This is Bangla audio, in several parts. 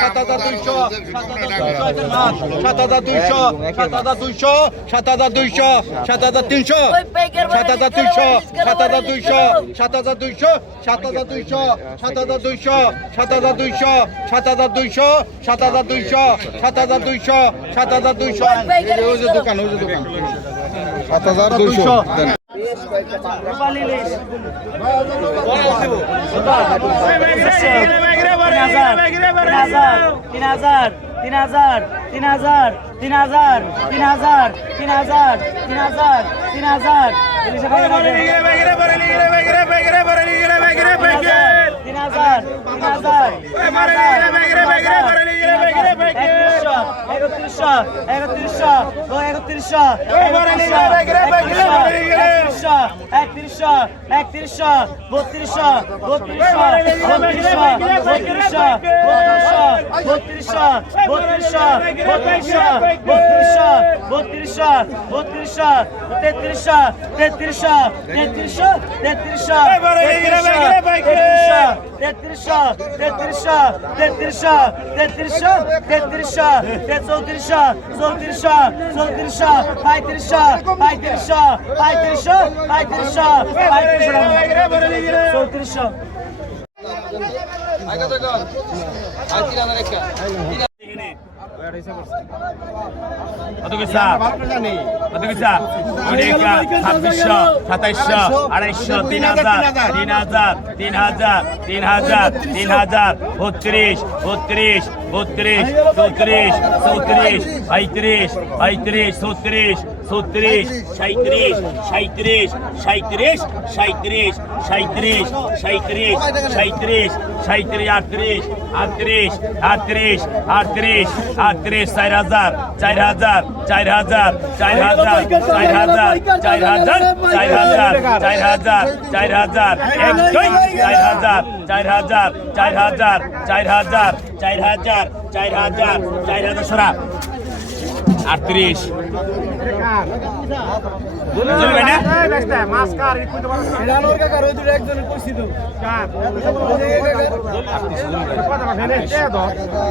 7,200 7,200 7,200 7,200 7,300 7,200 7,200 7,200 7,200 7,200 7,200 7,200 7,200 7,200 7,200 ওই যে দোকান 7,200 কত কইছা? 2600, 2700, 250, 3000, 3000, 3000, 3000, 3000, 32, 32, 32, 34, 34, 35, 35, 36, 36, 37, 37, 37, 37, 37, 37, 37, 37, 38, 38, 38, 38, 4000, 4000, 4000, 4000, 4000, 4000, 4000, 4000, 4000, 4000, 4000, 4000, 4000, 4000, 4000, 4000 সরা 38 চলবে না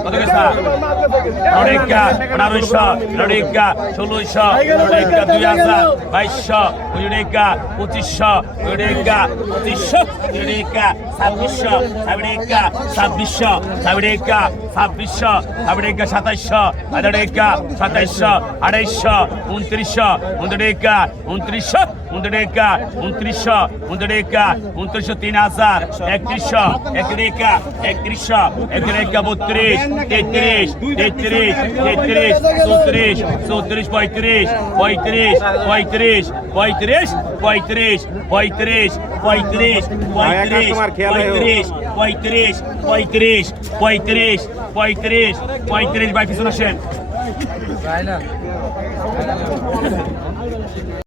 কত গেছা লড়িকা 1500 লড়িকা 1600 লড়িকা 2000 2200 লড়িকা 2500 লড়িকা 2500 লড়িকা 2600 লড়িকা 2600 লড়িকা 2600 লড়িকা 2700 লড়িকা 2700 2800 2900 লড়িকা 2900 লড়িকা 2900 লড়িকা 2900 3000 3100 একরেকা 3100 একরেকা 32 33 33 33 34 34 35 35 35 35 35 35 35 35 35 35 35 ভাই পিছনে আসেন